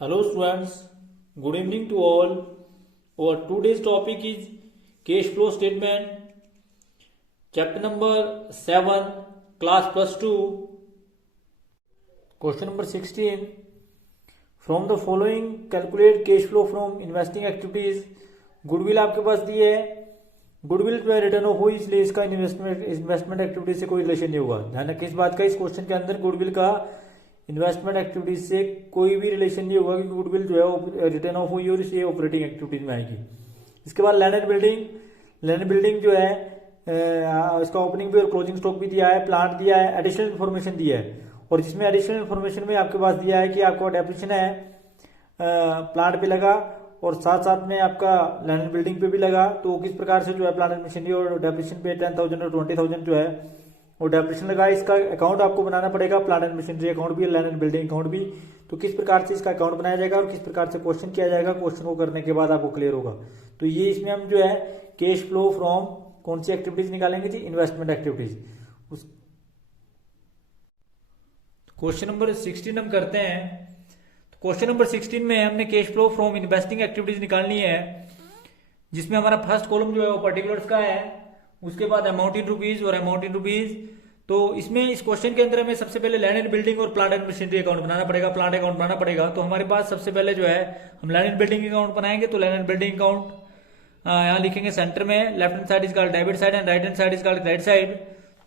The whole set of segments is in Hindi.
Hello students, good evening to all. Our today's topic is cash flow statement, chapter number 7, class plus 2. Question number 16. From the following calculate cash flow from investing activities. Goodwill आपके पास दी है. गुडविल में रिटर्न ऑफ हुई, इसलिए इसका इन्वेस्टमेंट एक्टिविटी से कोई रिलेशन नहीं होगा. ध्यान रखें इस बात का. इस क्वेश्चन के अंदर गुडविल का इन्वेस्टमेंट एक्टिविटीज से कोई भी रिलेशन नहीं होगा क्योंकि गुडविल जो है रिटर्न ऑफ हुई और ये ऑपरेटिंग एक्टिविटीज में आएगी. इसके बाद लैंड एंड बिल्डिंग जो है इसका ओपनिंग भी और क्लोजिंग स्टॉक भी दिया है, प्लांट दिया है, एडिशनल इन्फॉर्मेशन दिया है. और जिसमें एडिशनल इन्फॉर्मेशन में आपके पास दिया है कि आपका डेप्रिसिएशन है प्लांट पे लगा और साथ साथ में आपका लैंड एंड बिल्डिंग पे भी लगा. तो किस प्रकार से जो है प्लांट एंड मशीनरी और डेप्रिसिएशन पे 10,000 और 20,000 जो है वो डेप्रिसिएशन लगा. इसका अकाउंट आपको बनाना पड़ेगा, प्लांट एंड मशीनरी अकाउंट भी, लैंड एंड बिल्डिंग अकाउंट भी. तो किस प्रकार से इसका अकाउंट बनाया जाएगा और किस प्रकार से क्वेश्चन किया जाएगा, क्वेश्चन को करने के बाद आपको क्लियर होगा. तो ये इसमें हम जो है कैश फ्लो फ्रॉम कौन सी एक्टिविटीज निकालेंगे जी, इन्वेस्टमेंट एक्टिविटीज. क्वेश्चन नंबर 16 हम करते हैं. तो क्वेश्चन नंबर 16 में हमने cash flow from investing activities निकालनी है, जिसमें हमारा फर्स्ट कॉलम जो है वो पर्टिकुलर्स का है, उसके बाद अमाउंट इन रुपीज और अमाउंट इन रुपीज. तो इसमें इस क्वेश्चन के अंदर हमें सबसे पहले लैंड एंड बिल्डिंग और प्लांट एंड मशीनरी अकाउंट बनाना पड़ेगा, प्लांट अकाउंट बनाना पड़ेगा. तो हमारे पास सबसे पहले जो है हम लैंड एंड बिल्डिंग अकाउंट बनाएंगे. तो लैंड एंड बिल्डिंग अकाउंट यहाँ लिखेंगे सेंटर में, left hand side is called debit side and right hand side is called credit side.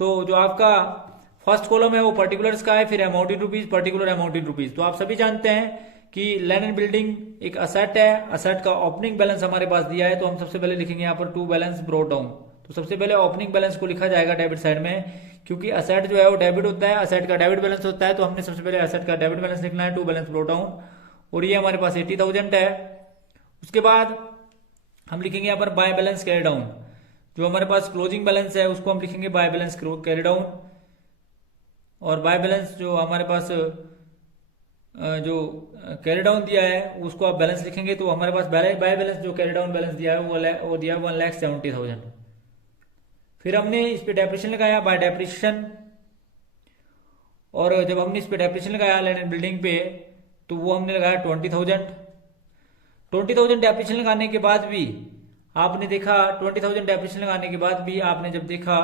तो जो आपका फर्स्ट कॉलम है वो पर्टिकुलर्स का है, फिर amount in rupees, particular amount in rupees. तो आप सभी जानते हैं कि लैंड एंड बिल्डिंग एक असेट है, असेट का ओपनिंग बैलेंस हमारे पास दिया है. तो हम सबसे पहले लिखेंगे यहाँ पर टू बैलेंस ब्रोट डाउन. तो सबसे पहले ओपनिंग बैलेंस को लिखा जाएगा डेबिट साइड में, क्योंकि असेट जो है वो डेबिट होता है, असेट का डेबिट बैलेंस होता है. तो हमने सबसे पहले असेट का डेबिट बैलेंस लिखना है, टू बैलेंस ब्रोट डाउन. और ये हमारे पास 80,000 है. उसके बाद हम लिखेंगे यहाँ पर बाय बैलेंस कैरी डाउन. जो हमारे पास क्लोजिंग बैलेंस है उसको हम लिखेंगे बाय बैलेंस कैरी डाउन. और बाय बैलेंस जो हमारे पास जो कैरी डाउन दिया है उसको आप बैलेंस लिखेंगे. तो हमारे पास बाय बैलेंस जो कैरी डाउन बैलेंस दिया है वो दिया 1,70,000. फिर हमने इस पे डेप्रिसिएशन लगाया बाय डेप्रिसिएशन. और जब हमने इस पे डेप्रिसिएशन लगाया लैंड एंड बिल्डिंग पे तो वो हमने लगाया 20,000. 20,000 डेप्रिसिएशन लगाने के बाद भी आपने देखा, 20,000 डेप्रिसिएशन लगाने के बाद भी आपने जब देखा,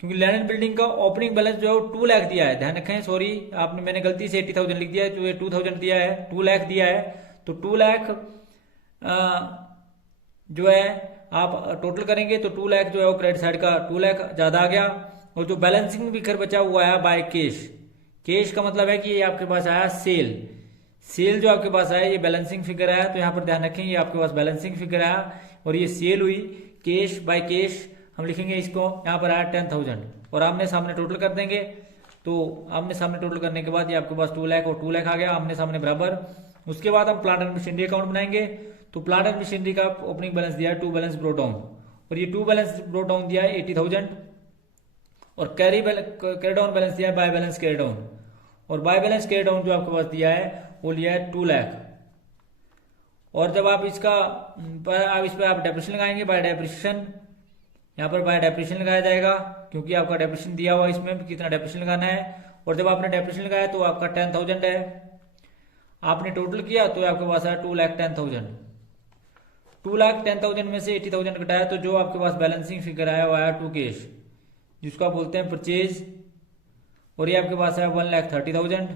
क्योंकि लैंड एंड बिल्डिंग का ओपनिंग बैलेंस जो है 2 लाख दिया है. ध्यान रखें, सॉरी आपने मैंने गलती से 80,000 लिख दिया है, जो ये 2,000 दिया है, 2 लाख दिया है. तो 2 लाख जो है आप टोटल करेंगे तो 2 लाख जो है वो क्रेडिट साइड का 2 लाख ज्यादा आ गया. और जो बैलेंसिंग फिगर बचा हुआ है बाय कैश, कैश का मतलब है कि ये आपके पास आया सेल जो आपके पास आया ये बैलेंसिंग फिगर आया. तो यहाँ पर ध्यान रखें ये आपके पास बैलेंसिंग फिगर आया और ये सेल हुई. कैश बाय कैश हम लिखेंगे इसको, यहाँ पर आया 10,000 और आमने सामने टोटल कर देंगे. तो आमने सामने टोटल करने के बाद ये आपके पास 2 लाख और 2 लाख आ गया आमने सामने बराबर. उसके बाद हम प्लांट एंड मशीनरी अकाउंट बनाएंगे. तो प्लांट एंड मशीनरी का ओपनिंग बैलेंस दिया है 2 बैलेंस ब्रोट डाउन, और ये 2 बैलेंस ब्रोट डाउन दिया है 80,000. और कैरी डाउन बैलेंस दिया है बाय बैलेंस कैरी डाउन. और बाय बैलेंस कैरी डाउन जो आपके पास दिया है वो लिया है 2 लाख. और जब आप इस पर आप डेप्रिसिएशन लगाएंगे बाय डेप्रिसिएशन, यहाँ पर बाय डेप्रिसिएशन लगाया जाएगा क्योंकि आपका डेप्रिसिएशन दिया हुआ इसमें कितना डेप्रिसिएशन लगाना है. और जब आपने डेप्रिसिएशन लगाया तो आपका 10,000 है, आपने टोटल किया तो आपके पास आया 2,10,000. 2,10,000 में से 80,000 घटाया तो जो आपके पास बैलेंसिंग फिगर आया वो आया टू कैश, जिसको आप बोलते हैं परचेज. और ये आपके पास आया 1,30,000.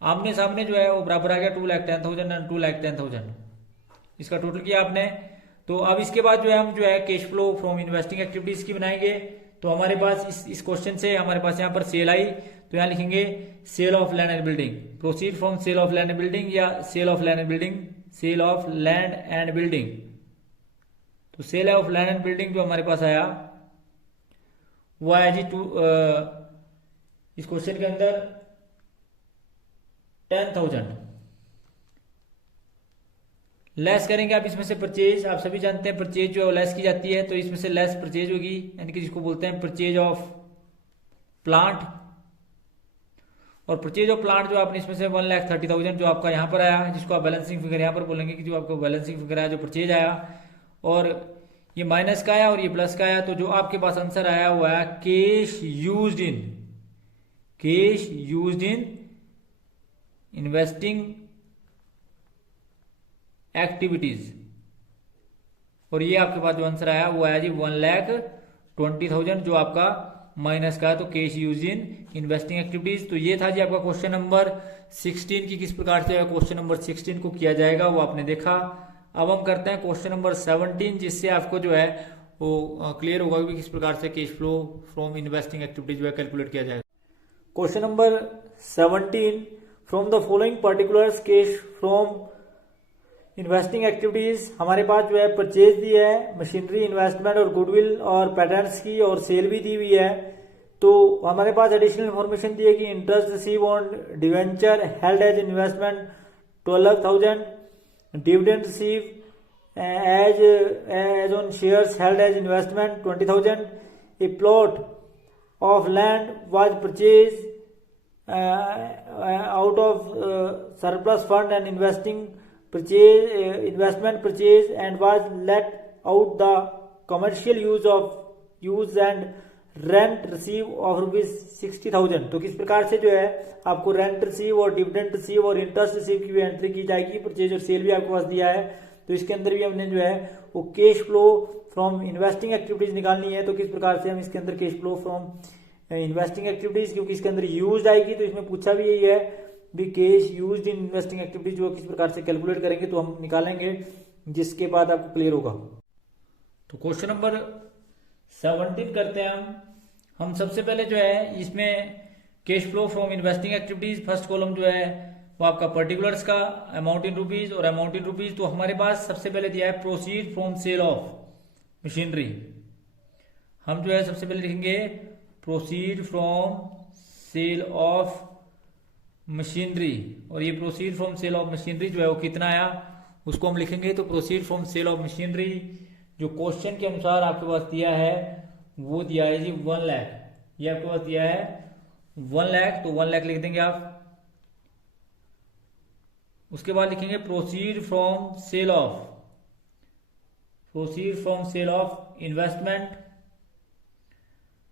आमने सामने जो है वो बराबर आ गया 2,10,000 एंड 2,10,000. इसका टोटल किया आपने. तो अब इसके बाद जो है हम जो है cash flow from investing activities की बनाएंगे. तो हमारे पास इस क्वेश्चन से हमारे पास यहाँ पर सेल आई, तो यहाँ लिखेंगे sale of land and building, proceed from sale of land and building या sale of land and building, sale of land and building. तो sale of land and building जो हमारे पास आया वो आया जी इस क्वेश्चन के अंदर 10,000. लेस करेंगे आप इसमें से परचेज. आप सभी जानते हैं परचेज जो है लेस की जाती है, तो इसमें से लेस परचेज होगी, यानी कि जिसको बोलते हैं परचेज ऑफ प्लांट. और परचेज ऑफ प्लांट जो आपने इसमें से 1,30,000 जो आपका यहाँ पर आया, जिसको आप बैलेंसिंग फिगर यहाँ पर बोलेंगे कि जो आपको बैलेंसिंग फिगर आया, जो परचेज आया, और ये माइनस का आया और ये प्लस का आया. तो जो आपके पास आंसर आया हुआ है cash used in investing activities, और ये आपके पास जो आंसर आया वो आया जी 1,20,000 जो आपका माइनस का है। तो cash use in investing activities. तो ये था जी आपका क्वेश्चन नंबर 16 की किस प्रकार से क्वेश्चन नंबर 16 को किया जाएगा वो आपने देखा। अब हम करते हैं क्वेश्चन नंबर 17, जिससे आपको जो है वो क्लियर होगा कि किस प्रकार से cash flow from investing activities जो है कैलकुलेट किया जाएगा। Question number 17, from the following particulars cash from investing activities. हमारे पास जो है परचेज दी है, मशीनरी, इन्वेस्टमेंट और गुडविल और पैटर्न्स की, और सेल भी दी हुई है। तो हमारे पास एडिशनल इन्फॉर्मेशन दी है कि interest receive on debenture held as investment 12,000, dividend receive as on shares held as investment 20,000, a plot of land was purchase out of surplus fund and investment purchase and was let out the commercial use and rent receive of ₹60,000। तो किस प्रकार से जो है आपको रेंट रिसीव और डिविडेंड रिसीव और इंटरेस्ट रिसीव की भी एंट्री की जाएगी। परचेज और सेल भी आपके पास दिया है। तो इसके अंदर भी हमने जो है वो cash flow from investing activities निकालनी है। तो किस प्रकार से हम इसके अंदर cash flow from investing activities, क्योंकि इसके अंदर यूज आएगी तो इसमें पूछा भी यही है भी cash used in investing activities जो किस प्रकार से कैलकुलेट करेंगे। तो हम निकालेंगे, जिसके बाद आपको क्लियर होगा। तो क्वेश्चन नंबर 17 करते हैं हम सबसे पहले जो है इसमें cash flow from investing activities, first column जो है वो आपका पर्टिकुलर्स का अमाउंट इन रुपीज और अमाउंट इन रुपीज। तो हमारे पास सबसे पहले दिया है proceed from sale of machinery. हम जो है सबसे पहले लिखेंगे proceed from sale of machinery, और ये proceed from sale of machinery जो है वो कितना आया उसको हम लिखेंगे। तो proceed from sale of machinery जो क्वेश्चन के अनुसार आपके पास दिया है वो दिया है जी 1 लाख। ये आपके पास दिया है 1 लाख, तो 1 लाख लिख देंगे आप। उसके बाद लिखेंगे proceed from sale of investment.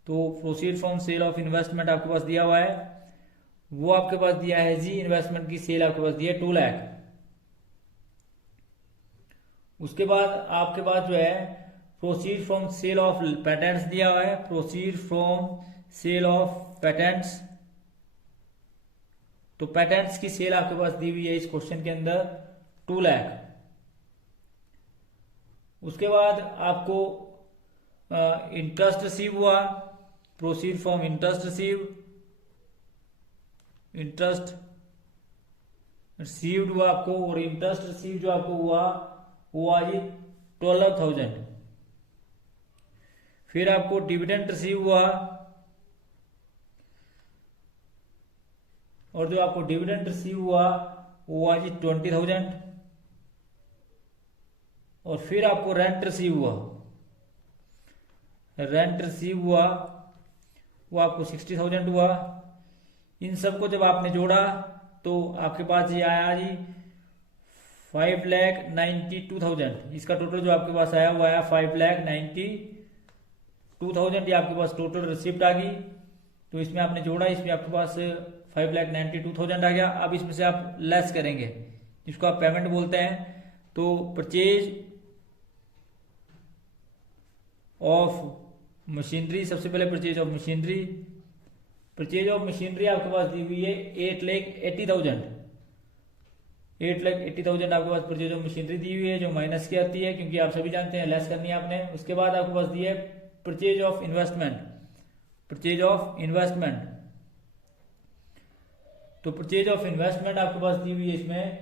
तो proceed from sale of investment आपके पास दिया हुआ है, वो आपके पास दिया है जी इन्वेस्टमेंट की सेल आपके पास दिया है 2 लाख। उसके बाद आपके पास जो है proceed from sale of patents दिया हुआ है, proceed from sale of patents. तो पैटेंट्स की सेल आपके पास दी हुई है इस क्वेश्चन के अंदर 2 लाख। उसके बाद आपको इंटरेस्ट रिसीव हुआ, प्रोसीड फ्रॉम इंटरेस्ट रिसीव्ड हुआ आपको, और इंटरेस्ट रिसीव जो आपको हुआ वो आज 12,000। फिर आपको डिविडेंड रिसीव हुआ, और जो आपको डिविडेंड रिसीव हुआ वो आज 20,000। और फिर आपको रेंट रिसीव हुआ वो आपको 60,000 हुआ। इन सबको जब आपने जोड़ा तो आपके पास ये आया जी 5,92,000। इसका टोटल जो आपके पास आया वो आया 5,92,000। ये आपके पास टोटल रिसिप्ट आ गई। तो इसमें आपने जोड़ा, इसमें आपके पास 5,92,000 आ गया। अब इसमें से आप लेस करेंगे, जिसको आप पेमेंट बोलते हैं। तो परचेज ऑफ मशीनरी, सबसे पहले परचेज ऑफ मशीनरी आपके पास दी हुई है 8,80,000। 8,80,000 आपके पास परचेज ऑफ मशीनरी दी हुई है, जो माइनस की आती है क्योंकि आप सभी जानते हैं लेस करनी है आपने। उसके बाद आपके पास दी है परचेज ऑफ इन्वेस्टमेंट। तो परचेज ऑफ इन्वेस्टमेंट आपके पास दी हुई है इसमें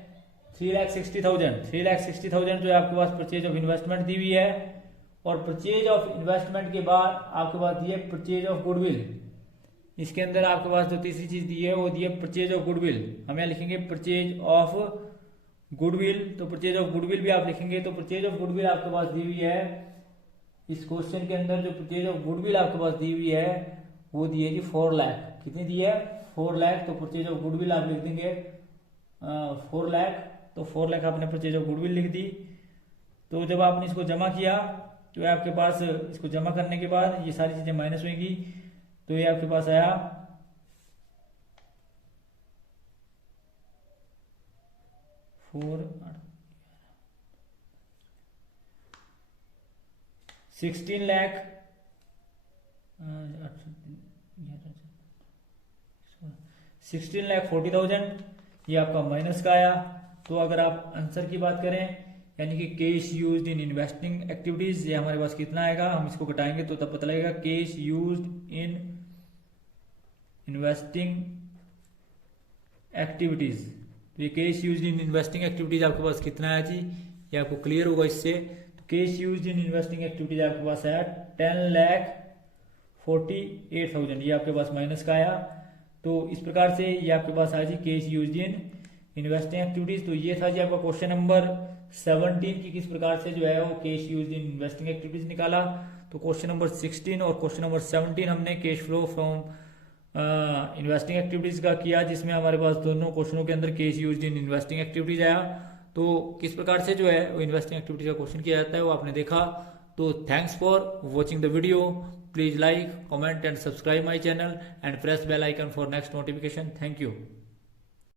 3,60,000 जो है आपके पास परचेज ऑफ इन्वेस्टमेंट दी हुई है। और परचेज ऑफ इन्वेस्टमेंट के बाद आपके पास दी है परचेज ऑफ गुडविल। इसके अंदर आपके पास जो तीसरी चीज दी है वो दी है परचेज ऑफ गुडविल। हम यहाँ लिखेंगे परचेज ऑफ गुडविल। तो परचेज ऑफ गुडविल भी आप लिखेंगे। तो परचेज ऑफ गुडविल आपके पास दी हुई है इस क्वेश्चन के अंदर, जो परचेज ऑफ गुडविल आपके पास दी हुई है वो दी है जी 4 लाख। कितनी दी है? 4 लाख। तो परचेज ऑफ गुडविल आप लिख देंगे 4 लाख। तो 4 लाख आपने परचेज ऑफ गुडविल लिख दी। तो जब आपने इसको जमा किया तो आपके पास इसको जमा करने के बाद ये सारी चीजें माइनस होंगी, तो ये आपके पास आया 4 16 लाख 16,40,000 ये आपका माइनस का आया। तो अगर आप आंसर की बात करें यानी कि cash used in investing activities, ये हमारे पास कितना आएगा, हम इसको घटाएंगे तो तब पता लगेगा। Cash used in investing activities, तो ये cash used in investing activities आपके पास कितना आया जी, ये आपको क्लियर होगा इससे। तो cash used in investing activities आपके पास आया 10,48,000, ये आपके पास माइनस का आया। तो इस प्रकार से ये आपके पास आया जी cash used in investing activities. तो ये था जी आपका क्वेश्चन नंबर 17 की किस प्रकार से जो है वो cash used in investing activities निकाला। तो क्वेश्चन नंबर 16 और क्वेश्चन नंबर 17 हमने cash flow from investing activities का किया, जिसमें हमारे पास दोनों क्वेश्चनों के अंदर cash used in investing activities आया। तो किस प्रकार से जो है वो इन्वेस्टिंग एक्टिविटीज का क्वेश्चन किया जाता है वो आपने देखा। तो thanks for watching the video, please like, comment and subscribe my channel and press bell icon for next notification. Thank you.